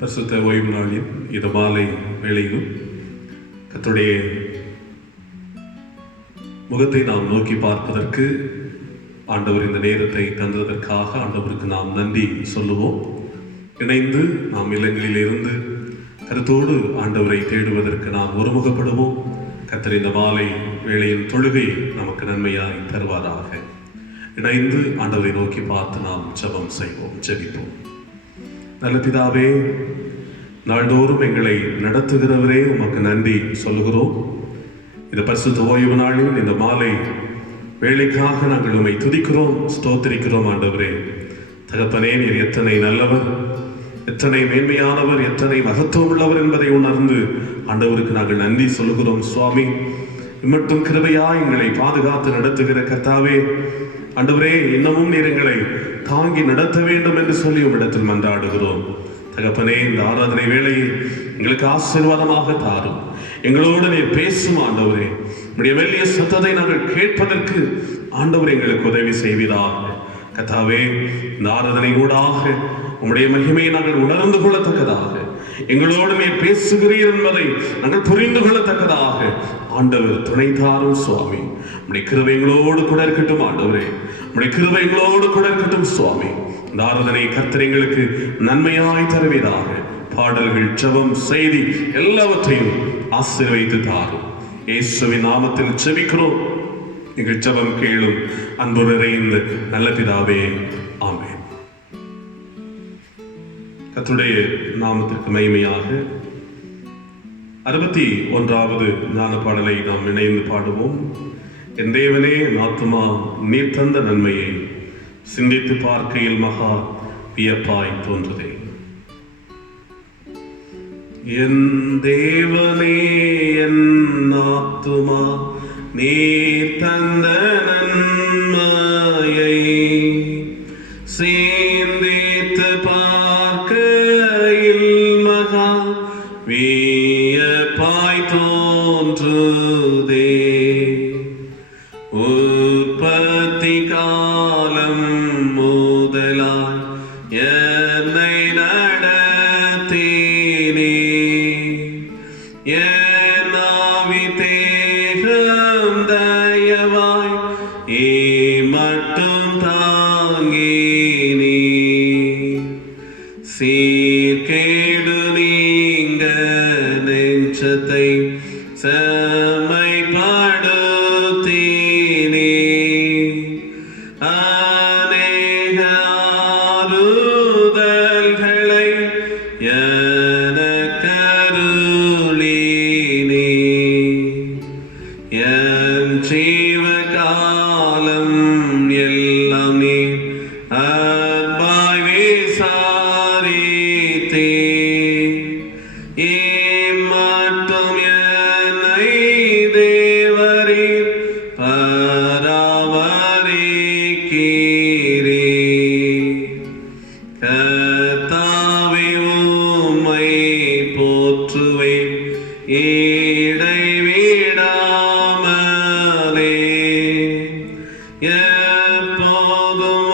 பரிசுத்த ஓய்வு நாளின் இது மாலை வேளையிலும் கர்த்தருடைய முகத்தை நாம் நோக்கி பார்ப்பதற்கு ஆண்டவர் இந்த நேரத்தை தந்ததற்காக ஆண்டவருக்கு நாம் நன்றி சொல்லுவோம். இணைந்து நாம் இல்லங்களில் இருந்து கருத்தோடு ஆண்டவரை தேடுவதற்கு நாம் ஒருமுகப்படுவோம். கர்த்தர் இந்த மாலை வேளையின் தொழுகை நமக்கு நன்மையாய் தருவாராக. இணைந்து ஆண்டவரை நோக்கி பார்த்து நாம் ஜெபம் செய்வோம், ஜெபிப்போம். நல்ல பிதாவே, நாள்தோறும் எங்களை நடத்துகிறவரே, உமக்கு நன்றி சொல்லுகிறோம். இந்த பரிசுத்த ஓய்வு நாளில் இந்த மாலை வேலைக்காக நாங்கள் உம்மை துதிக்கிறோம், ஸ்தோத்திரிக்கிறோம். ஆண்டவரே தகப்பனே, நீர் எத்தனை நல்லவர், எத்தனை மேன்மையானவர், எத்தனை மகத்துவம் உள்ளவர் என்பதை உணர்ந்து ஆண்டவருக்கு நாங்கள் நன்றி சொல்லுகிறோம். சுவாமி, இம்மட்டும் கிருபையா எங்களை பாதுகாத்து நடத்துகிற கர்த்தாவே, ஆண்டவரே, இன்னமும் நீர் எங்களை தாங்கி நடத்த வேண்டும் என்று சொல்லி உம்மிடத்தில் மன்றாடுகிறோம். தகப்பனே, இந்த ஆராதனை வேளையை எங்களுக்கு ஆசீர்வாதமாக தாரும். எங்களோடு நீர் பேசும் ஆண்டவரே. உம்முடைய மெல்லிய சத்தத்தை நாங்கள் கேட்பதற்கு ஆண்டவர் எங்களுக்கு உதவி செய்வீராக. கர்த்தாவே, இந்த ஆராதனை ஊடாக உம்முடைய மகிமையை நாங்கள் உணர்ந்து கொள்ளத்தக்கதாக, எங்களோடு நீர் பேசுகிறீர் என்பதை நாங்கள் புரிந்து கொள்ளத்தக்கதாக ஆண்டவர் துணை தாரும். சுவாமி, உம்முடைய கிருபை எங்களோடு கூட இருக்கட்டும். ஆண்டவரே, உம்முடைய கிருபை எங்களோடு கூட இருக்கட்டும். சுவாமி, இந்த ஆராதனை கர்த்தர் எங்களுக்கு நன்மையாய் தருவீராக. பாடல்கள், ஜெபம், செய்தி எல்லாவற்றையும் ஆசீர்வதித்து தாரும். இயேசுவின் நாமத்தில் ஜெபிக்கிறோம். எங்கள் ஜெபம் கேளும் அன்பு நிறைந்த நல்ல பிதாவே, ஆமென். கர்த்தருடைய நாமத்திற்கு மகிமையாக 61வது ஞான பாடலை நாம் இணைந்து பாடுவோம். என் தேவனே, என் ஆத்துமா நீர் தந்த நன்மையை சிந்தித்து பார்க்கையில் மகா வியப்பாய் தோன்றுதே. என் தேவனே, என் ஆத்துமா நீர் தந்த நன்மையை சிந்தித்து பார்க்கையில் மகா வியப்பாய் தோன்றுதே. உற்பத்தி காலம் முதலாய் என்னை நடத்தினே, என் ஆவி தேகம் தயவாய் மட்டும் தாங்கினே. சீர்கேடு நீங்க நெஞ்சத்தை செம்மைப்படுத்தினே. அநேக ஆறுதல்களை எனக்கருளினே. என் ஜீவகாலம் எல்லாம் நீ அன்பாய் விசாரித்தே. மட்டும் என்னை தேவரீர் பராமரிக்கிறீ. கர்த்தாவே, உம்மை போற்றுவேன் இடைவிடாமலே. எப்போதும்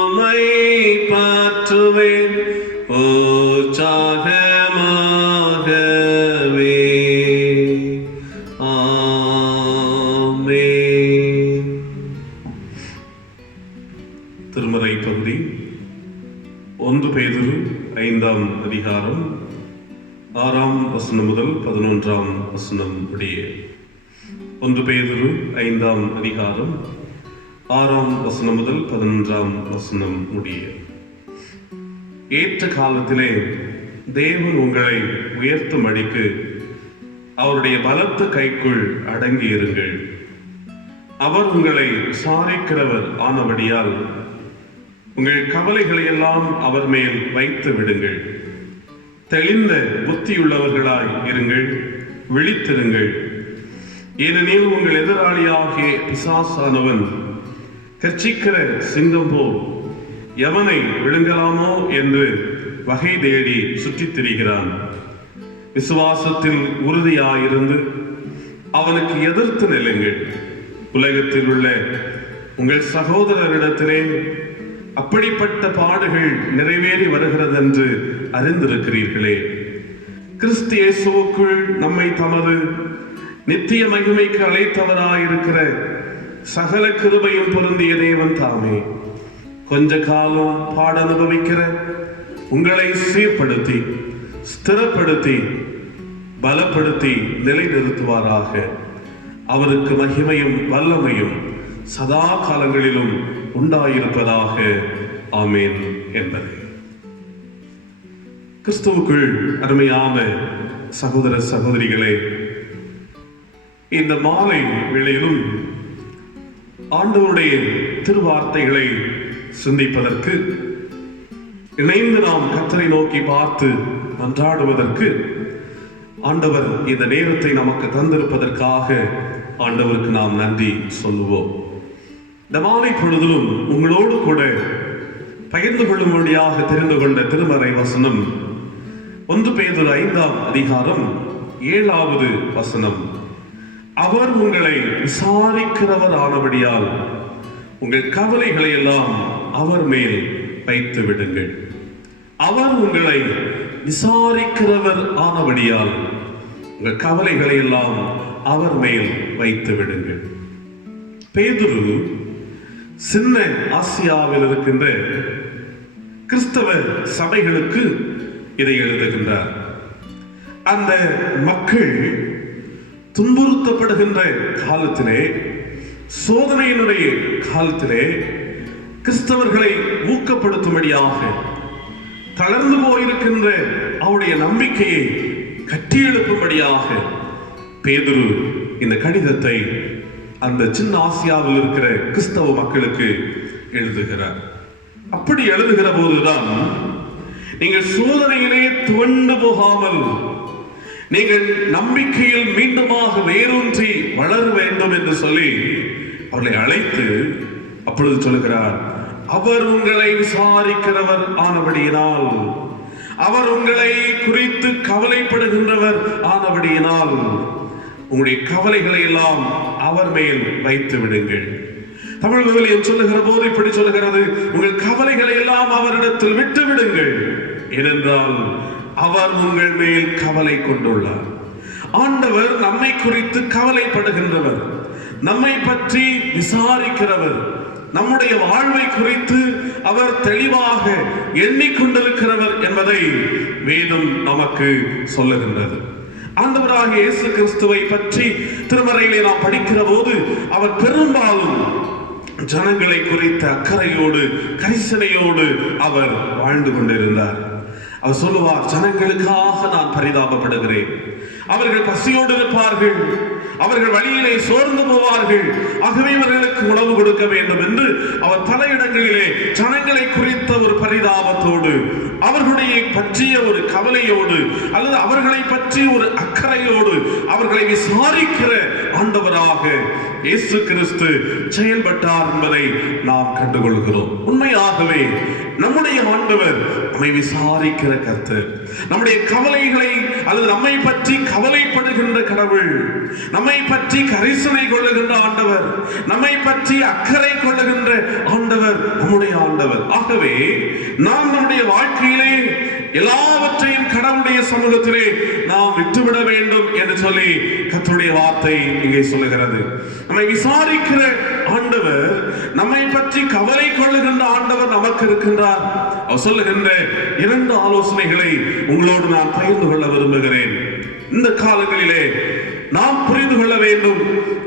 உம்மை பற்றுவேன் உற்சாகமாகவே. ஆமென். திருமறை பகுதி 1 பேதுரு 5ஆம் அதிகாரம் 6ஆம் வசனம் முதல் 11ஆம் வசனம் முடிய. 1 பேதுரு 5ஆம் அதிகாரம் 6ஆம் வசனம் முதல் 11ஆம் வசனம் முடிய. ஏற்ற காலத்திலே தேவன் உங்களை உயர்த்தும் அடிக்கு அவருடைய பலத்த கைக்குள் அடங்கி இருங்கள். அவர் உங்களை விசாரிக்கிறவர் ஆனபடியால் உங்கள் கவலைகளை எல்லாம் அவர் மேல் வைத்து விடுங்கள். தெளிந்த புத்தியுள்ளவர்களாய் இருங்கள், விழித்திருங்கள். ஏனெனில் உங்கள் எதிராளியாகிய பிசாசானவன் கர்ச்சிக்கிற சிங்கம் போல் எவனை விழுங்கலாமோ என்று வகை தேடி சுற்றித் திரிகிறான். விசுவாசத்தில் உறுதியாயிருந்து அவனுக்கு எதிர்த்து நில்லுங்கள். உலகத்தில் உள்ள உங்கள் சகோதரரிடத்திலே அப்படிப்பட்ட பாடுகள் நிறைவேறி வருகிறது என்று அறிந்திருக்கிறீர்களே. கிறிஸ்து இயேசுவுக்குள் நம்மை தமது நித்திய மகிமைக்கு அழைத்தவராயிருக்கிற சகல கிருபையும் பொருந்திய தேவன் தாமே கொஞ்ச காலம் பாட அனுபவிக்கிற உங்களை சீர்படுத்தி ஸ்திரப்படுத்தி பலப்படுத்தி நிலைநிறுத்துவாராக. அவருக்கு மகிமையும் வல்லமையும் சதா காலங்களிலும் உண்டாயிருப்பதாக. ஆமேன் என்பது. கிறிஸ்துவுக்குள் அருமையான சகோதர சகோதரிகளே, இந்த மாலை வேளையிலும் ஆண்டவருடைய திருவார்த்தைகளை சிந்திப்பதற்கு, இணைந்து நாம் கர்த்தரை நோக்கி பார்த்து மன்றாடுவதற்கு ஆண்டவர் இந்த நேரத்தை நமக்கு தந்திருப்பதற்காக ஆண்டவருக்கு நாம் நன்றி சொல்லுவோம். இந்த மாலை பொழுதிலும் உங்களோடு கூட பகிர்ந்து கொள்ளும்படியாக தெரிந்து கொண்ட திருமறை வசனம் 1 பேதுரு 5ஆம் அதிகாரம் 7வது வசனம். அவர் உங்களை விசாரிக்கிறவர் ஆனபடியால் உங்கள் கவலைகளை எல்லாம் அவர் மேல் வைத்து விடுங்கள். அவர் உங்களை விசாரிக்கிறவர் ஆனபடியால் உங்கள் கவலைகளை எல்லாம் அவர் மேல் வைத்து விடுங்கள். பேதுரு சின்ன ஆசியாவில் இருக்கின்ற கிறிஸ்தவ சபைகளுக்கு இதை எழுதுகின்றார். அந்த மக்கள் துன்புறுத்தப்படுகின்ற காலத்திலே, சோதனையினுடைய காலத்திலே கிறிஸ்தவர்களை ஊக்கப்படுத்தும்படியாக, தளர்ந்து போயிருக்கின்ற அவருடைய நம்பிக்கையை கட்டியெழுப்பும்படியாக பேதுரு இந்த கடிதத்தை அந்த சின்ன ஆசியாவில் இருக்கிற கிறிஸ்தவ மக்களுக்கு எழுதுகிறார். அப்படி எழுதுகிற போதுதான், நீங்கள் சோதனையிலே துவண்டு போகாமல் நீங்கள் நம்பிக்கையில் மீண்டுமாக வேரூன்றி வளர வேண்டும் என்று சொல்லி அவர்களை அழைத்து அப்பொழுது சொல்லுகிறார், அவர் உங்களை விசாரிக்கிறவர் ஆனபடியினால், அவர் உங்களை குறித்து கவலைப்படுகின்றவர் ஆனபடியினால் உங்களுடைய கவலைகளை எல்லாம் அவர் மேல் வைத்து விடுங்கள். தமிழ் விவிலியம் சொல்லுகிற போது இப்படி சொல்லுகிறது, உங்கள் கவலைகளை எல்லாம் அவரிடத்தில் விட்டு விடுங்கள், ஏனென்றால் அவர் உங்கள் மேல் கவலை கொண்டுள்ளார். ஆண்டவர் நம்மை குறித்து கவலைப்படுகின்றவர், நம்மை பற்றி விசாரிக்கிறவர், நம்முடைய வாழ்வை குறித்து அவர் தெளிவாக எண்ணிக்கொண்டிருக்கிறவர் என்பதை வேதம் நமக்கு சொல்லுகின்றது. ஆண்டவராகிய இயேசு கிறிஸ்துவை பற்றி திருமறையிலே நாம் படிக்கிற போது அவர் பெரும்பாலும் ஜனங்களை குறித்த அக்கறையோடு கரிசனையோடு அவர் வாழ்ந்து கொண்டிருந்தார். அவர் சொல்லுவார், ஜனங்களுக்காக நான் பரிதாபப்படுகிறேன், அவர்கள் பசியோடு இருப்பார்கள், அவர்கள் வழியிலே சோர்ந்து போவார்கள், ஆகவே அவர்களுக்கு உணவு கொடுக்க வேண்டும் என்று அவர் பல இடங்களிலே ஜனங்களை குறித்த ஒரு பரிதாபத்தோடு, அவர்களுடைய பற்றிய ஒரு கவலையோடு, அல்லது அவர்களை பற்றி ஒரு அக்கறையோடு அவர்களை விசாரிக்கிற ஆண்டவராக இயேசு கிறிஸ்து செயல்பட்டார் என்பதை நாம் கண்டுகொள்கிறோம். உண்மையாகவே நம்முடைய ஆண்டவர் நம்மை விசாரிக்கிற கர்த்தர், நம்முடைய கவலைகளை அல்லது நம்மை பற்றி கவலைப்படுகின்ற கடவுள், நம்மை பற்றி கரிசனை கொள்ளுகின்ற ஆண்டவர், நம்மை பற்றி அக்கறை கொள்ளுகின்ற ஆண்டவர் நம்முடைய ஆண்டவர். ஆகவே நாம் நம்முடைய வாழ்க்கையிலே எல்லாவற்றையும் கடவுளுடைய சமூகத்திலே நாம் விட்டுவிட வேண்டும் என்று சொல்லி கர்த்தருடைய வார்த்தை இங்கே சொல்லுகிறது. நம்மை விசாரிக்கிற ஆண்டவர், நம்மை பற்றி கவலை கொள்ளுகின்ற ஆண்டவர் நமக்கு இருக்கின்றார். அவர் சொல்லுகின்ற 2 ஆலோசனைகளை உங்களோடு நான் பகிர்ந்து கொள்ள விரும்புகிறேன். இந்த காலங்களிலே நாம் புரிந்து கொள்ள வேண்டும்,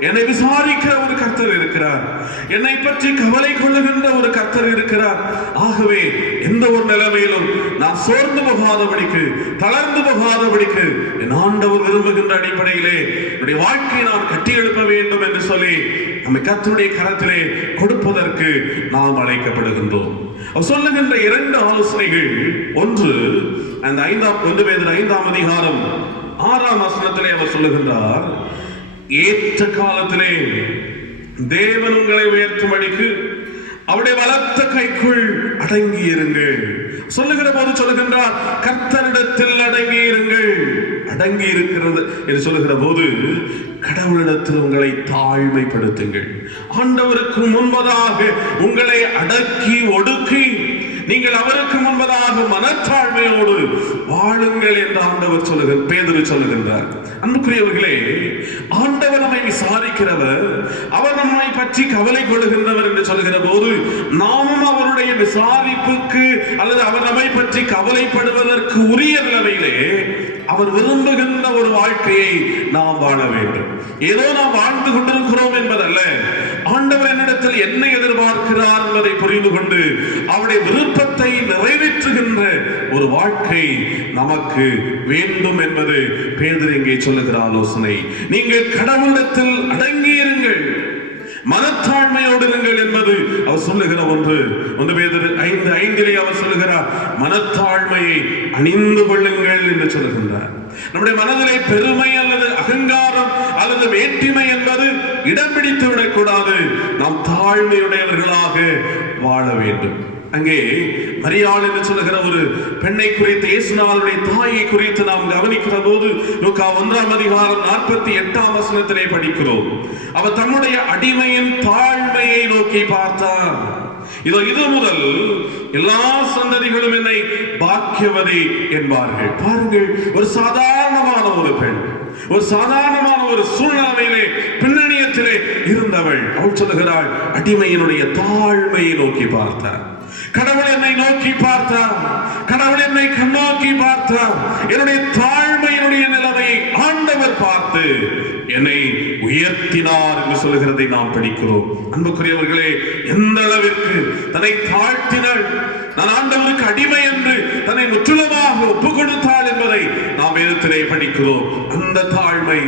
என்னை விசாரிக்கிற ஒரு கர்த்தர் இருக்கிறார், என்னை பற்றி கவலை கொள்ளுகின்ற ஒரு கர்த்தர் இருக்கிறார். ஆகவே எந்த ஒரு நிலைமையிலும் நான் சோர்ந்து போகாதபடிக்கு, தளர்ந்து போகாதபடிக்கு என் ஆண்டவர் விரும்புகின்ற அடிப்படையிலே என்னுடைய வாழ்க்கையை நான் கட்டி எழுப்ப வேண்டும் என்று சொல்லி நம்மை கர்த்தருடைய கரத்திலே கொடுப்பதற்கு நாம் அழைக்கப்படுகின்றோம். அவர் சொல்லுகின்ற 2 ஆலோசனைகள், ஒன்று அந்த 1 பேதுரு 5ஆம் அதிகாரம் 6ஆம் வசனத்திலே அவர் சொல்லுகின்றார், ஏற்ற காலத்திலே தேவன் உங்களை உயர்த்தும்படிக்கு அவருடைய வலத்த கைக்குள் அடங்கி இருங்கள். சொல்லுகிற போது சொல்லுகின்றார், கர்த்தரிடத்தில் அடங்கி இருங்கள். அடங்கி இருக்கிறது என்று சொல்லுகிற போது கடவுளிடத்தில் உங்களை தாழ்மைப்படுத்துங்கள். ஆண்டவருக்கு முன்பதாக உங்களை அடக்கி ஒடுக்கி நீங்கள் அவருக்கு முன்பதாக மனத்தாழ்மையோடு வாழுங்கள் என்று ஆண்டவர் சொல்லுகிறார், பேதுரு சொல்லுகின்றார். அன்புக்குரியவர்களே, ஆண்டவர் நம்மை விசாரிக்கிறவர், அவர் நம்மை பற்றி கவலை கொள்ளுகின்றவர் என்று சொல்லுகிற போது நாமும் அவருடைய விசாரிப்புக்கு அல்லது அவர் நம்மை பற்றி கவலைப்படுவதற்கு உரிய நிலையிலே அவர் விரும்புகின்ற ஒரு வாழ்க்கையை நாம் வாழ வேண்டும். ஏதோ நாம் வாழ்ந்து கொண்டிருக்கிறோம் என்பதல்ல, ஆண்டவர் என்னிடத்தில் என்ன எதிர்பார்க்கிறார் என்பதை புரிந்து கொண்டு அவருடைய விருப்பத்தை நிறைவேற்றுகின்ற ஒரு வாழ்க்கை நமக்கு வேண்டும் என்பது பேதுரு இங்கே சொல்லுகிற ஆலோசனை. நீங்கள் கடவுளிடத்தில் அடங்கி இருங்கள், மனத்தாழ்மையோடு இருங்கள் என்பது அவர் சொல்லுகிற ஒன்று. பேதுரு 5:5 அவர் சொல்லுகிறார், மனத்தாழ்மையை அணிந்து கொள்ளுங்கள் என்று சொல்லுகின்றார். நம்முடைய மனதிலே பெருமை அல்லது அகங்காரம் அல்லது வேற்றுமை என்பது இடம் பிடித்து விடக்கூடாது. நாம் தாழ்மையுடையவர்களாக வாழ வேண்டும். அங்கே மரியாள் என்று சொல்லுகிற ஒரு பெண்ணை குறித்து, இயேசுநாதருடைய தாயை குறித்து நாம் கவனிக்கிற போது லூக்கா 1:48 படிக்கிறோம். அவர் தன்னுடைய அடிமையின் தாழ்மையை நோக்கி பார்த்தார். இது முதல் எல்லா சந்ததிகளும் என்னை பாக்கியவதி என்பார்கள். பாருங்கள், ஒரு சாதாரணமான ஒரு பெண், ஒரு சாதாரணமான ஒரு சூழ்நிலையிலே பின்னணியத்திலே இருந்தவள். அவள் சொல்லுகிறாள், அடிமையினுடைய தாழ்மையை நோக்கி பார்த்தார். கடவுள் என்னை நோக்கி பார்த்தார், கடவுள் என்னை கண்ணோக்கி பார்த்தார். என்னுடைய தாழ்மையினுடைய நிலைமையை ஆண்டவர் பார்த்து என்னை உயர்த்தினார் என்று சொல்லுகிறதை நாம் படிக்கிறோம். அன்புக்குரியவர்களே, எந்த அளவிற்கு தன்னை தாழ்த்தினாள், நான் ஆண்டவருக்கு அடிமை என்று தன்னை முற்றிலுமாக ஒப்புக் கொடுத்தாள் என்பதை நாம் வேதத்திலே படிக்கிறோம். அந்த தாழ்மை,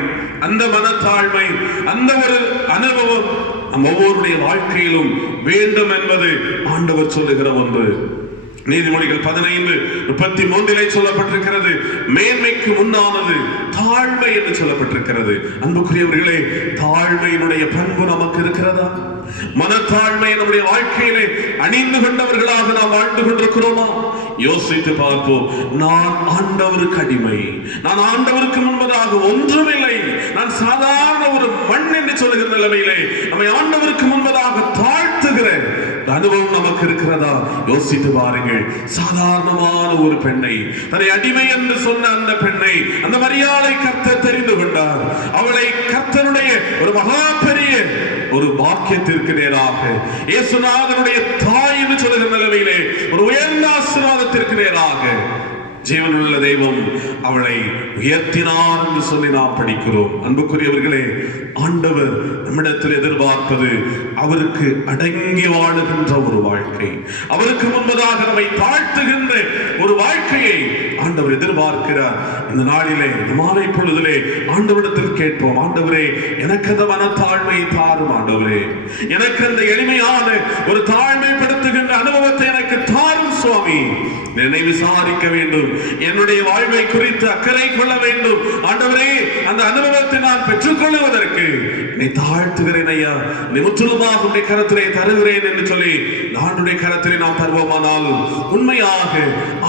அந்த மனத்தாழ்மை, அந்த ஒரு அனுபவம் நம் ஒவ்வொருடைய வாழ்க்கையிலும் வேண்டும் என்பது ஆண்டவர் சொல்லுகிற ஒன்று. நீதிமொழிகள் 15:33 சொல்லப்பட்டிருக்கிறது, மேன்மைக்கு முன்னானது தாழ்மை என்று சொல்லப்பட்டிருக்கிறது. அன்புக்குரியவர்களே, தாழ்மையினுடைய பண்பு நமக்கு இருக்கிறதா? மனத்தாழ்மை நம்முடைய வாழ்க்கையிலே அணிந்து கொண்டவர்களாக நாம் வாழ்ந்து கொண்டிருக்கிறோமா? யோசித்து பார்ப்போம். நான் ஆண்டவருக்கு அடிமை, நான் ஆண்டவருக்கு முன்பதாக ஒன்றுமில்லை, நான் சாதாரண ஒரு மண் என்று சொல்லுகிற நிலைமையிலே நம்மை ஆண்டவருக்கு முன்பதாக தாழ்த்துகிற அனுபவம் நமக்கு இருக்கிறதா? யோசித்து பாருங்கள். சாதாரணமான ஒரு பெண்ணை, தன்னை அடிமை என்று சொன்ன அந்த பெண்ணை, அந்த மரியாதை கர்த்தர் தெரிந்து கொண்டார். அவளை கர்த்தருடைய ஒரு மகா பெரிய ஒரு பாக்கியத்திற்கு நேராக, இயேசுநாதனுடைய தாய் என்று சொல்லுகிற நிலைமையிலே ஒரு உயர்ந்த ஆசீர்வாதத்திற்கு நேராக ஜீவனுள்ள தெய்வம் அவளை உயர்த்தினார் என்று சொல்லி நாம் படிக்கிறோம். அன்புக்குரியவர்களே, ஆண்டவர் நம்மிடத்தில் எதிர்பார்ப்பது அவருக்கு அடங்கி வாழுகின்ற ஒரு வாழ்க்கை, அவருக்கு முன்பதாக நம்மை தாழ்த்துகின்ற ஒரு வாழ்க்கையை ஆண்டவர் எதிர்பார்க்கிறார். இந்த நாளிலே, இந்த மாலை பொழுதிலே ஆண்டவரிடத்தில் கேட்போம். ஆண்டவரே, எனக்கு அந்த மனத்தாழ்மையை தாரும். ஆண்டவரே, எனக்கு அந்த எளிமையான ஒரு தாழ்மைப்படுத்துகின்ற அனுபவத்தை எனக்கு தாரும் சுவாமி. என்னை விசாரிக்க வேண்டும், என்னுடைய வாழ்வை குறித்து அக்கறை கொள்ள வேண்டும். ஆண்டவரே, அந்த அனுபவத்தை நான் பெற்றுக்கொள்வதற்கு என்னை தாழ்த்துகிறேன் ஐயா, முற்றிலுமாக உடைய கரத்திலே தருகிறேன் என்று சொல்லி ஆண்டுடைய கரத்திலே நாம் தருவோமானால் உண்மையாக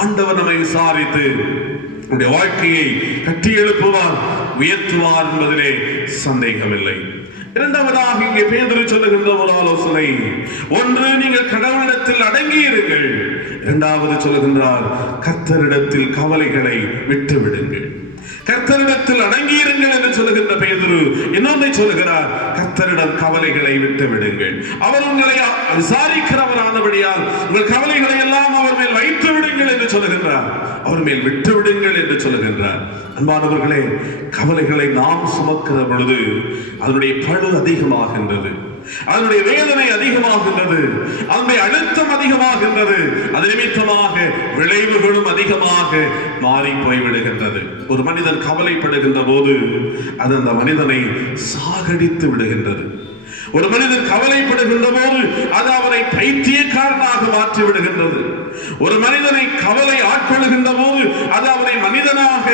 ஆண்டவர் நம்மை விசாரித்து உடைய வாழ்க்கையை கட்டி எழுப்புவார், உயர்த்துவார் என்பதிலே சந்தேகமில்லை. இரண்டாவதாக இங்கே பேதுரு சொல்லுகின்ற ஒரு ஆலோசனை, ஒன்று, நீங்கள் கடவுளிடத்தில் அடங்கி இருங்கள். இரண்டாவது சொல்லுகின்றார், கர்த்தரிடத்தில் கவலைகளை விட்டு விடுங்கள். கர்த்தரிடத்தில் அடங்கி இருங்கள் என்று சொல்லுகின்ற பேதுரு இன்னொன்றை சொல்லுகிறார், கர்த்தரிடம் கவலைகளை விட்டு விடுங்கள். அவர் உங்களை விசாரிக்கிறவரானபடியால் உங்கள் கவலைகளை எல்லாம் அவர் மேல் வைத்து விடுங்கள் என்று சொல்லுகின்றார், அவர் மேல் விட்டு விடுங்கள் என்று சொல்லுகின்றார். அன்பானவர்களே, கவலைகளை நாம் சுமக்கிற பொழுது அதனுடைய பழு அதிகமாகின்றது, அதனுடைய வேதனை அதிகமாகின்றது, அதனுடைய அழுத்தம் அதிகமாகின்றது, அது நிமித்தமாக விளைவுகளும் அதிகமாக மாறி போய்விடுகின்றது. ஒரு மனிதன் கவலைப்படுகின்ற போது அது அந்த மனிதனை சாகடித்து விடுகின்றது. ஒரு மனிதன் கவலைப்படுகின்ற போது அது அவரை பைத்தியக்காரனாக மாற்றி விடுகின்றது. ஒரு மனிதனை கவலை ஆட்கொள்ளுகின்ற போது அது அவரை மனிதனாக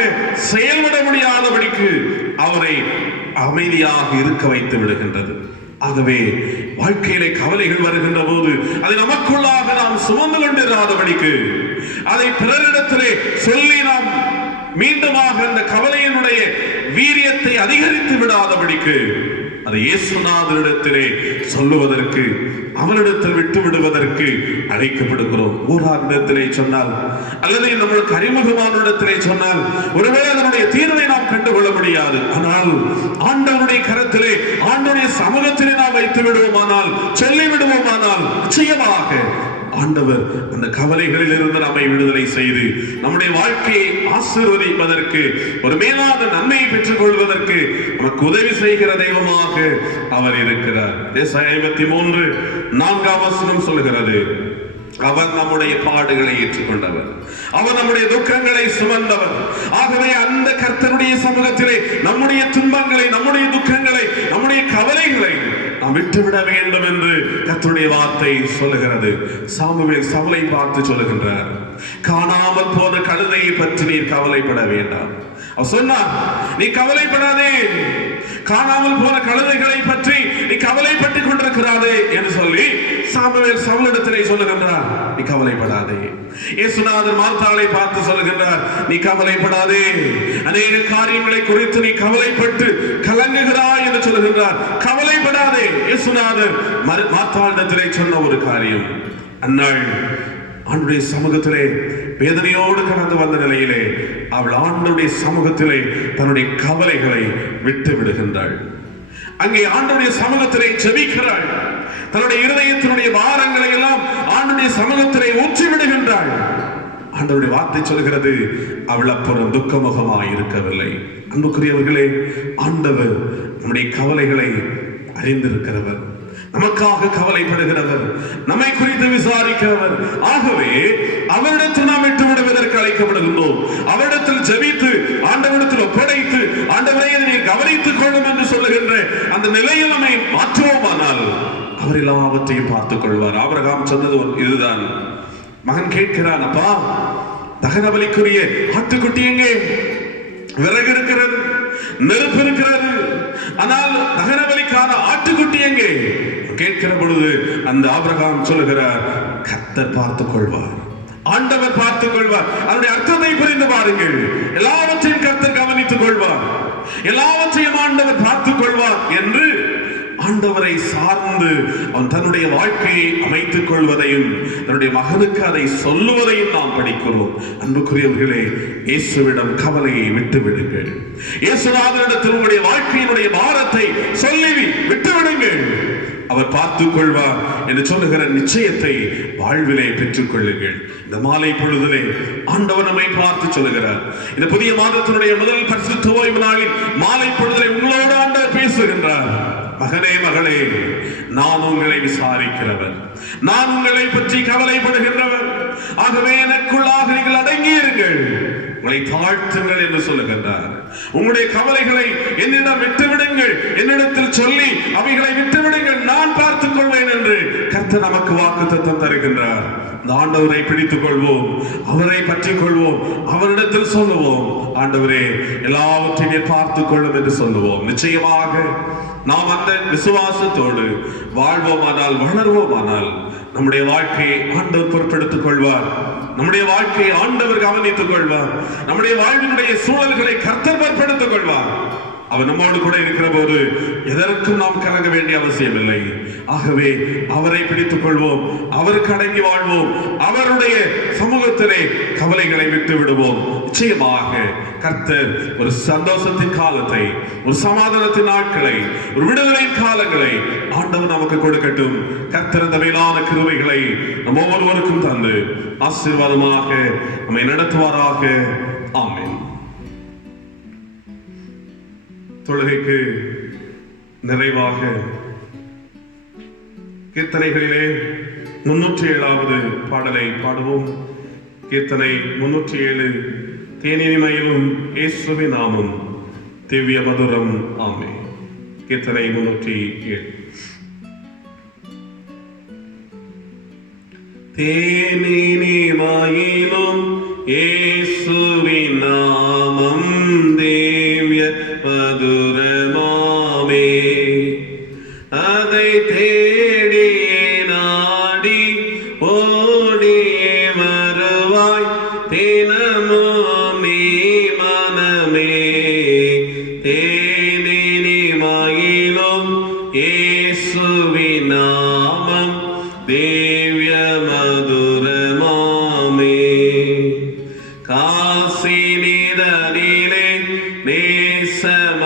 செயல்பட முடியாதபடிக்கு அவரை அமைதியாக இருக்க வைத்து விடுகின்றது. ஆகவே வாழ்க்கையிலே கவலைகள் வருகின்ற போது அதை நமக்குள்ளாக நாம் சுமந்து கொண்டிராதபடிக்கு, அதை பிறரிடத்திலே சொல்லி நாம் மீண்டுமாக அந்த கவலையினுடைய வீரியத்தை அதிகரித்து விடாதபடிக்கு, அதை இயேசுநாதரிடத்திலே சொல்லுவதற்கு, அவனிடத்தில் விட்டு விடுவதற்கு அழைக்கப்படுகிறோம். ஊராரிடத்திலே சொன்னால் அல்லது நம்மளுக்கு அறிமுகமான இடத்திலே சொன்னால் ஒருவேளை அதனுடைய தீர்வை நாம் கண்டுகொள்ள முடியாது. ஆனால் ஆண்டவருடைய கரத்திலே, ஆண்டவருடைய சமூகத்திலே நாம் வைத்து விடுவோமானால், சொல்லி விடுவோமானால், நிச்சயமாக ஆண்டவர் அந்த கவலைகளில் இருந்து நம்மை விடுதலை செய்து நம்முடைய வாழ்க்கையை ஆசீர்வதிப்பதற்கு, ஒரு மேலான நன்மையை பெற்றுக் கொள்வதற்கு நமக்கு உதவி செய்கிற தெய்வமாக அவர் இருக்கிறார். ஏசாயா 53:4 சொல்கிறது, அவர் நம்முடைய பாடுகளை ஏற்றுக்கொண்டவர், அவர் நம்முடைய துக்கங்களை சுமந்தவர். ஆகவே அந்த கர்த்தருடைய சமூகத்திலே நம்முடைய துன்பங்களை, நம்முடைய துக்கங்களை, நம்முடைய கவலைகளை நாம் விட்டுவிட வேண்டும் என்று கர்த்தருடைய வார்த்தை சொல்லுகிறது. சாமுவேல் சவுலை பார்த்து சொல்லுகின்றார், காணாமல் போன கழுதையை பற்றி நீர் கவலைப்பட வேண்டாம். அவர் சொன்னார், நீ கவலைப்படாதே, காணாமல் போன கழுதைகளை பற்றி நீ கவலைப்பட்டுக் கொண்டிருக்கிறாதே என்று சொல்லி சாமுவேல் சவுலிடத்திலே சொல்லுகின்றார், நீ கவலைப்படாதே. இயேசுநாதர் மார்த்தாளை பார்த்து சொல்லுகின்றார், நீ கவலைப்படாதே, அநேக காரியங்களை குறித்து நீ கவலைப்பட்டு கலங்குகிறாய் என்று சொல்லுகின்றார். கவலைப்படாதே. இயேசுநாதர் மார்த்தாளிடத்திலே சொன்ன ஒரு காரியம், அன்னாள் ஆண்டுடைய சமூகத்திலே வேதனையோடு கடந்து வந்த நிலையிலே அவள் ஆண்டுடைய சமூகத்திலே தன்னுடைய கவலைகளை விட்டு விடுகின்றாள். அங்கே ஆண்டுடைய சமூகத்திலே ஜெபிக்கிறாள். தன்னுடைய இருதயத்தினுடைய பாரங்களை எல்லாம் ஆண்டுடைய சமூகத்திலே ஊற்றி விடுகின்றாள். ஆண்டவருடைய வார்த்தை சொல்கிறது, அவள் அப்புறம் துக்கமுகமாய் இருக்கவில்லை. அன்புக்குரியவர்களே, ஆண்டவர் நம்முடைய கவலைகளை அறிந்திருக்கிறவர், நமக்காக கவலைப்படுகிறவர், நம்மை குறித்து விசாரிக்கிறவர். ஆகவே அவரிடத்தில் நாம் விட்டு விடுவதற்கு அழைக்கப்படுகின்றோம். அவரிடத்தில் ஜெபித்து, ஆண்டவரிடத்தில் ஒப்படைத்து, ஆண்டவரை நீ கவனித்துக் கொள்ளும் என்று சொல்லுகின்ற அந்த நிலையில் நம்மை மாற்றுவோமானால் அவர் எல்லாவற்றையும் பார்த்துக் கொள்வார். ஆபிரகாம் சொன்னது இதுதான். மகன் கேட்கிறான், அப்பா, தகன பலிக்குரிய ஆட்டுக்குட்டி எங்கே? விறகு இருக்கிறது, நெருப்பு இருக்கிறது, ஆனால் தகன பலிக்கான ஆட்டுக்குட்டி எங்கே கேட்கிற பொழுது அந்த ஆபிரகாம் சொல்லுகிறார், கர்த்தர் பார்த்துக் கொள்வார், ஆண்டவர் பார்த்துக் கொள்வார். அதனுடைய அர்த்தத்தை புரிந்து பாருங்கள். எல்லாவற்றையும் கர்த்தர் கவனித்துக் கொள்வார், எல்லாவற்றையும் ஆண்டவர் பார்த்துக் கொள்வார் என்று ஆண்டவரை சார்ந்து அவன் தன்னுடைய வாழ்க்கையை அமைத்துக் கொள்வதையும் தன்னுடைய மகனுக்கு அதை சொல்லுவதையும் நாம் படிக்கிறோம். அன்புக்குரியவர்களே, இயேசுவிடம் கவலையை விட்டு விடுங்கள். இயேசுநாதரிடத்தில் உங்களுடைய வாழ்க்கையினுடைய பாரத்தை சொல்லி விட்டு விடுங்கள். அவர் பார்த்துக் கொள்வார் என்று சொல்லுகிற நிச்சயத்தை வாழ்விலே பெற்றுக் கொள்ளுங்கள். இந்த மாலை பொழுதிலே ஆண்டவர் நம்மை பார்த்து சொல்லுகிறார். இந்த புதிய மாதத்தினுடைய முதல் பரிசுத்த ஓய்வு நாளில் மாலை பொழுதிலே உங்களோடு ஆண்டவர் பேசுகின்றார். மகனே, மகளே, நான் உங்களை விசாரிக்கிறவர், நான் உங்களை பற்றி கவலைப்படுகின்றவர். ஆகவே எனக்குள்ளாக நீங்கள் அடங்கியிருங்கள், உங்களை தாழ்த்துங்கள் என்று சொல்லுகின்றார். உங்களுடைய கவலைகளை என்னிடம் விட்டுவிடுங்கள், என்னிடத்தில் சொல்லி அவைகளை விட்டுவிடுங்கள், நான் பார்த்துக் கொள்வேன் என்று கர்த்தர் நமக்கு வாக்குத்தத்தம் தருகின்றார். இந்த ஆண்டவரை பிடித்துக் கொள்வோம், அவரை பற்றிக் கொள்வோம், அவரிடத்தில் சொல்லுவோம், ஆண்டவரே எல்லாவற்றையும் பார்த்துக் கொள்ளும் என்று சொல்லுவோம். நிச்சயமாக நாம் அந்த விசுவாசத்தோடு வாழ்வோமானால், வளர்வோமானால் நம்முடைய வாழ்க்கையை ஆண்டவர் பொறுப்பெடுத்துக் கொள்வார். நம்முடைய வாழ்க்கையை ஆண்டவர் கவனித்துக் கொள்வார். நம்முடைய வாழ்வினுடைய சூழல்களை கர்த்தர் பொறுப்பெடுத்துக் கொள்வார். அவர் நம்மோடு கூட இருக்கிற போது எதற்கும் நாம் கலங்க வேண்டிய அவசியம் இல்லை. ஆகவே அவரை பிடித்துக் கொள்வோம், அவருக்கு அடங்கி வாழ்வோம், அவருடைய சமூகத்திலே கவலைகளை விட்டு விடுவோம். நிச்சயமாக கர்த்தர் ஒரு சந்தோஷத்தின் காலத்தை, ஒரு சமாதானத்தின் நாட்களை, ஒரு விடுதலை காலங்களை ஆண்டவர் நமக்கு கொடுக்கட்டும். கர்த்தர் அந்த மேலான கிருபைகளை நம் ஒவ்வொருவருக்கும் தந்து ஆசீர்வாதமாக நம்மை நடத்துவாராக. ஆமென். தொழுகைக்கு நிறைவாக கீர்த்தனைகளிலே 307வது பாடலை பாடுவோம். கீர்த்தனை 307, தேனினிமையிலும் இயேசுவின் நாமம் திவ்ய மதுரம். ஆமென். கீர்த்தனை 307. தேனினிமையிலும் இயேசுவின் நாமம் திவ்ய மதுரமாமே, அதை திவ்ய மதுரமாமே. காசினிதனிலே நேசமதாக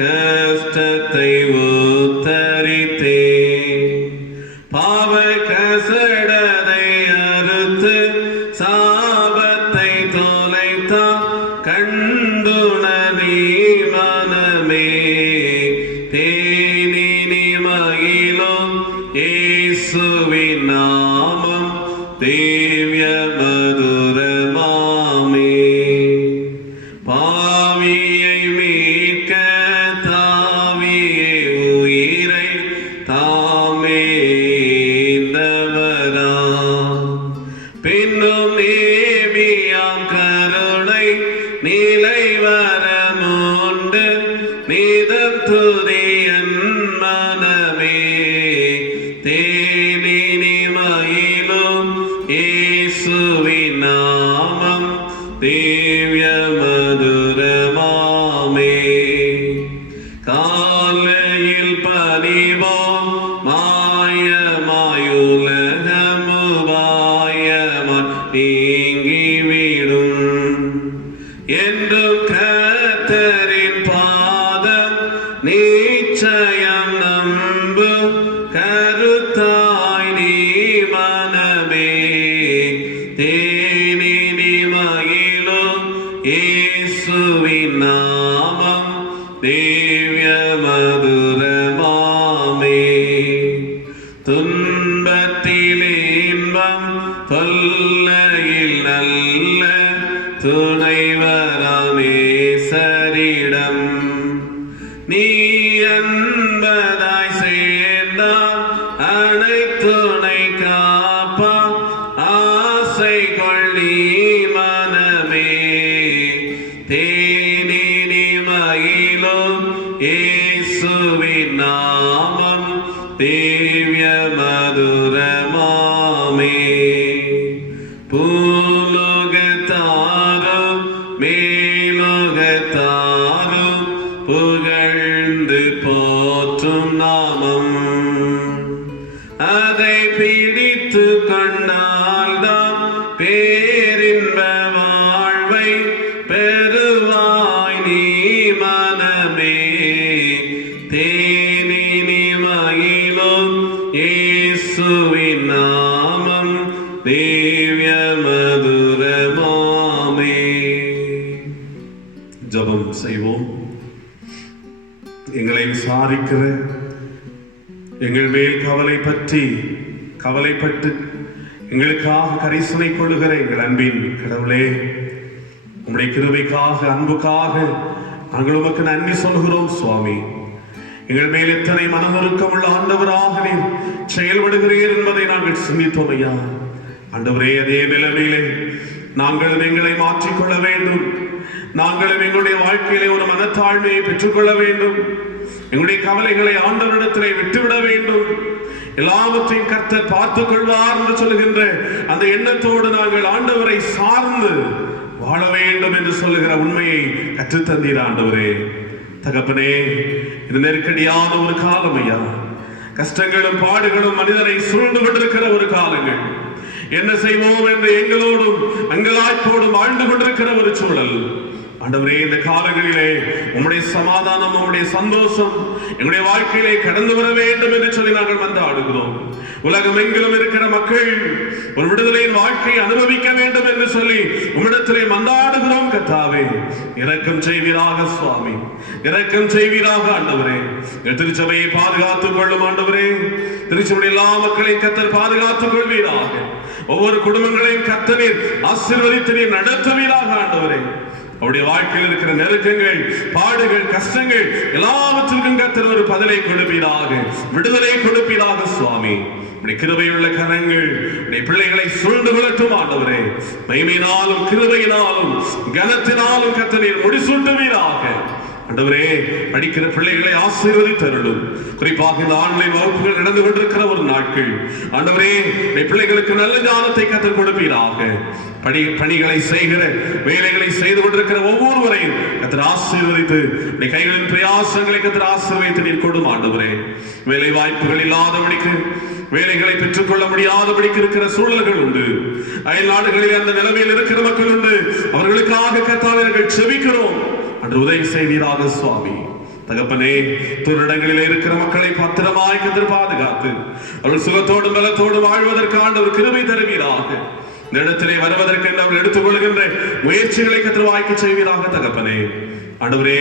கஷ்டத்தை உத்தரித்தே. பாவ கசடதை அறுத்து சாபத்தை தொலைத்தான் கண்டுணரி மனமே. தேனினி மகிழும் இயேசுவின் நாமம் திவ்ய மதுரமாமே. பாவியை மீட்க தாவியே உயிரை தாமே ஈந்தவரா. பின்னும் நேமியாம் கருணை நிலை வரமுண்டு நிதம் துதியன் மனமே. தேனினி மகிழும் இயேசுவின் நாமம் திவ்ய மதுரமாமே. காலையில் பணிவோம் மாயமாயுலகமுபாயமாய் நீங்கிவிடும். என்றும் கர்த்தரின் பாதம் நிச்சயம் நம்பு கருத்தாய் நீ மனமே. தேனினி மகிழும் இயேசுவின் நாமம் திவ்ய மதுரமாமே. துன்பத்தில் இன்பம் தொல்லையில் நல்ல துணைவராமே சரிடம். நீ அன்பதாய் சேர்ந்தால் அனைத்துணை காப்பா ஆசை கொள்ளி மனமே. தேனினி மகிழும் இயேசுவின் நாமம் திவ்ய மதுரமாமே. பூலோகத்தாரும் மேலோகத்தாரும் புகழ்ந்து போற்றும் நாமம். அதை பிடித்து கொண்டால்தான் பேரின்ப வாழ்வை பெறுவாய் நீ மனமே. தேனினி மகிழும் இயேசுவின் நாமம் திவ்ய மதுரமாமே. ஜெபம் செய்வோம். எங்களை விசாரிக்கிற, எங்கள் மேல் கவலைப்பட்டு எங்களுக்காக கரிசனை கொள்ளுகிற எங்கள் அன்பின் கடவுளே, உம்முடைய கிருபைக்காக அன்புக்காக நாங்கள் உமக்கு நன்றி சொல்கிறோம் சுவாமி. எங்கள் மேல் எத்தனை மனதுருக்கம் உள்ள ஆண்டவராக நீர் செயல்படுகிறீர் என்பதை நாங்கள் சிந்தித்தோம் ஐயா. ஆண்டவரே, அதே நிலைமையிலே நாங்களும் எங்களை மாற்றிக்கொள்ள வேண்டும். நாங்களும் எங்களுடைய வாழ்க்கையிலே ஒரு மனத்தாழ்மையை பெற்றுக்கொள்ள வேண்டும். எங்களுடைய கவலைகளை ஆண்டவரிடத்திலே விட்டுவிட வேண்டும். எல்லாவற்றையும் கர்த்தர் பார்த்துக் கொள்வார் என்று சொல்லுகின்ற அந்த எண்ணத்தோடு நாங்கள் ஆண்டவரை சார்ந்து வாழ வேண்டும் என்று சொல்லுகிற உண்மையை கற்றுத்தந்தீர் ஆண்டவரே. தகப்பனே, இது நெருக்கடியான ஒரு காலம் ஐயா. கஷ்டங்களும் பாடுகளும் மனிதரை சூழ்ந்து கொண்டிருக்கிற ஒரு காலங்கள். என்ன செய்வோம் என்று எங்களோடும் அங்கலாய்ப்போடும் ஆழ்ந்து கொண்டிருக்கிற ஒரு சூழல். ஆண்டவரே, இந்த காலங்களிலே உம்முடைய சமாதானம், உம்முடைய சந்தோஷம் எங்களுடைய வாழ்க்கையிலே கடந்து வர வேண்டும் என்று சொல்லி நாங்கள் மன்றாடுகிறோம். உலகம் எங்கிலும் இருக்கிற மக்கள் ஒரு விடுதலையின் வாழ்க்கையை அனுபவிக்க வேண்டும் என்று சொல்லி உம்மிடத்திலே மன்றாடுகிறோம். கர்த்தாவே, இரக்கம் செய்வீராக சுவாமி, இரக்கம் செய்வீராக ஆண்டவரே. திருச்சபையை பாதுகாத்துக் கொள்ளும் ஆண்டவரே. திருச்சபையில் எல்லா மக்களையும் கர்த்தர் பாதுகாத்துக் கொள்வீராக. ஒவ்வொரு குடும்பங்களையும் கர்த்தர் ஆசீர்வதித்து நீர் நடத்துவீராக ஆண்டவரே. அவருடைய வாழ்க்கையில் இருக்கிற நெருக்கங்கள், பாடுகள், கஷ்டங்கள் எல்லாவற்றிற்கும் கர்த்தர் ஒரு பதிலை கொடுப்பீராக, விடுதலை கொடுப்பீராக சுவாமி. கிருபையுள்ள கரங்கள் பிள்ளைகளை சூழ்ந்து கொள்ளட்டும் ஆண்டவரே. மகிமையினாலும் கிருபையினாலும் கனத்தினாலும் கர்த்தர் நீர் முடிசூட்டுவீராக. ஆண்டவரே, படிக்கிற பிள்ளைகளை ஆசீர்வதித்தருளும். குறிப்பாக இந்த ஆன்லைன் வகுப்புகள் நடந்து கொண்டிருக்கிற ஒரு நாட்கள் ஆண்டவரே, பிள்ளைகளுக்கு நல்ல ஞானத்தை கற்றுக் கொடுப்பீராக. பணிகளை செய்கிற, வேலைகளை செய்து கொண்டிருக்கிற ஒவ்வொருவரையும் கர்த்தர் ஆசீர்வதித்து கைகளின் பிரயாசங்களை கர்த்தர் ஆசீர்வதித்து நீர் கொடும் ஆண்டவரே. வேலை வாய்ப்புகள் இல்லாதபடிக்கு, வேலைகளை பெற்றுக்கொள்ள முடியாதபடிக்கு இருக்கிற சூழல்கள் உண்டு. அயல் நாடுகளில் அந்த நிலைமையில் இருக்கிற மக்கள் உண்டு. அவர்களுக்காக கர்த்தாவே நாங்கள் செபிக்கிறோம். அன்று உதவி செய்வீராக சுவாமி. தகப்பனே, துரிடங்களில் இருக்கிற மக்களை பத்திரமாய் கர்த்தர் பாதுகாத்து அவர்கள் சுகத்தோடும் பலத்தோடும் வாழ்வதற்கான ஒரு கிருபை தருவீராக. இந்த இடத்திலே வருவதற்கு அவர்கள் எடுத்துக்கொள்கின்ற முயற்சிகளை கர்த்தர் வாய்க்க செய்வீராக. தகப்பனே, ஆண்டவரே,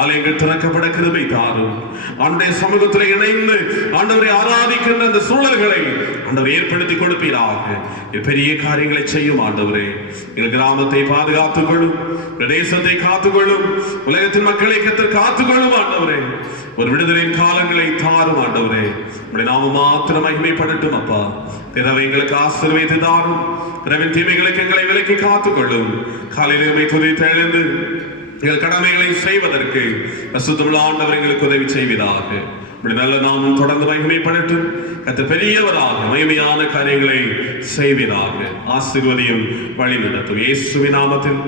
ஆலயங்கள் திறக்கப்பட கிருபை தாரும். ஆண்டுடைய சமூகத்திலே இணைந்து ஆண்டவரை ஆராதிக்கின்ற அந்த சூழல்களை ஆண்டவர் ஏற்படுத்தி கொடுப்பீராக. பெரிய காரியங்களை செய்யும் ஆண்டவரே. எங்கள் கிராமத்தை பாதுகாத்துக் கொள்ளும், தேசத்தை காத்துக்கொள்ளும், உலகத்தின் மக்களை கர்த்தர் காத்துக்கொள்ளும் ஆண்டவரே. ஒரு விடுதலையின் காலங்களை தாரும் ஆண்டவரே. உடைய நாம மாத்திரம் மகிமைப்படட்டும் அப்பா. பிறவை எங்களுக்கு ஆசீர்வதித்து தாரும். பிறவின் தீமைகளுக்கு எங்களை விலக்கி காத்துக்கொள்ளும். காலையிலே துதித்து எழுந்து எங்கள் கடமைகளை செய்வதற்கு பரிசுத்தமுள்ள ஆண்டவர் எங்களுக்கு உதவி செய்வதாக. நல்ல நாமும் தொடர்ந்து மகிமைப்படட்டும். கர்த்தர் பெரியவராக மகிமையான காரியங்களை செய்வதாக. ஆசீர்வதியும் வழி நடத்தும். இயேசுவின் நாமத்தில்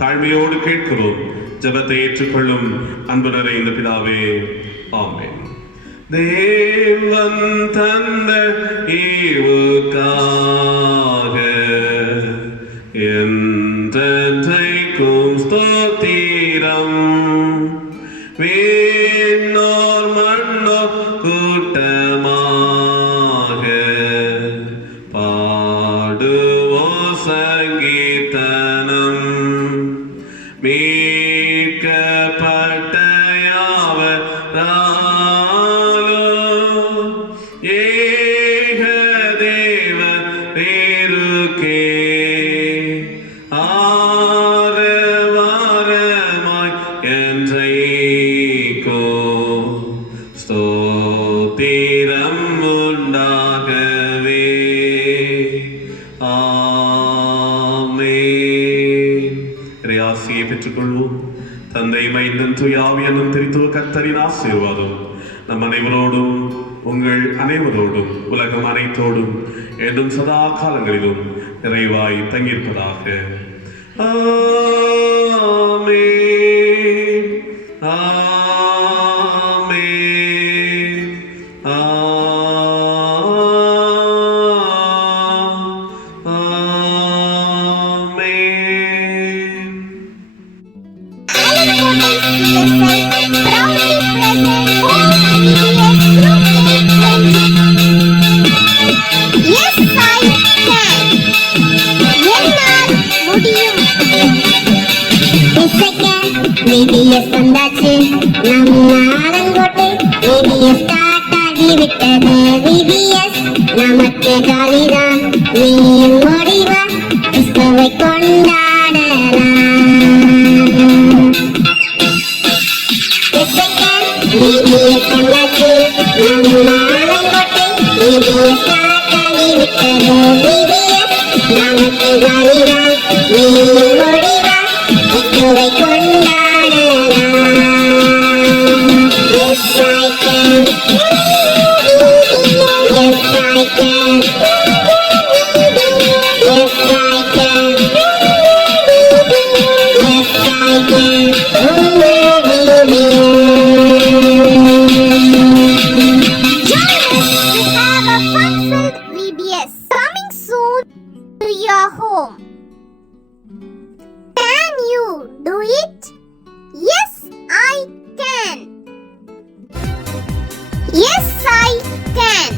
தாழ்மையோடு கேட்கிறோம். ஜெபத்தை ஏற்றுக்கொள்ளும் அன்பு நிறைந்த பிதாவே, ஆமென். தேவன் தந்த ஈவுக்காக என்றைக்கும் ஸ்தோத்திரம். விண்ணோர் மண்ணோர் கூட்டமாக பாடுவோ சங்கீதனம். மீட்கப்பட்ட யாவராலும் ஏக தேவன் இருக்கே ஆரவாரமாய் என்றைக்கோ ஸ்தோத்திரம் உண்டாகவே. ஆமென். இறையாசியை பெற்றுக்கொள்வோம். தந்தை, மைந்தன், தூய ஆவியானவரின் திரித்துவ கர்த்தரின் ஆசீர்வாதம் நம் அனைவரோடும், உங்கள் அனைவரோடும், உலகம் அனைத்தோடும் என்றும் சதா காலங்களிலும் நிறைவாய் தங்கியிருப்பதாக. ஆமென். ஆமென். ஆமென். VBS வந்தாச்சு, நம்ம ஆலங்கோட்டை VBS ஸ்டார்ட் ஆகிவிட்டது. VBS நமக்கு ஜாலிதான், நீயும் ஓடிவா, கிறிஸ்துவை கொண்டாடலாம். VBS வந்தாச்சு, நம்ம ஆலங்கோட்டை VBS ஸ்டார்ட் ஆகிவிட்டது. VBS நமக்கு ஜாலிதான், நீயும் ஓடிவா, கிறிஸ்துவை கொண்டாடலாம். Yes, I can. Yes, I can. Yes, I can. Yes, I can. Join us to have a fun-filled VBS coming soon to your home. Can you do it? Yes, I can. Yes, I can.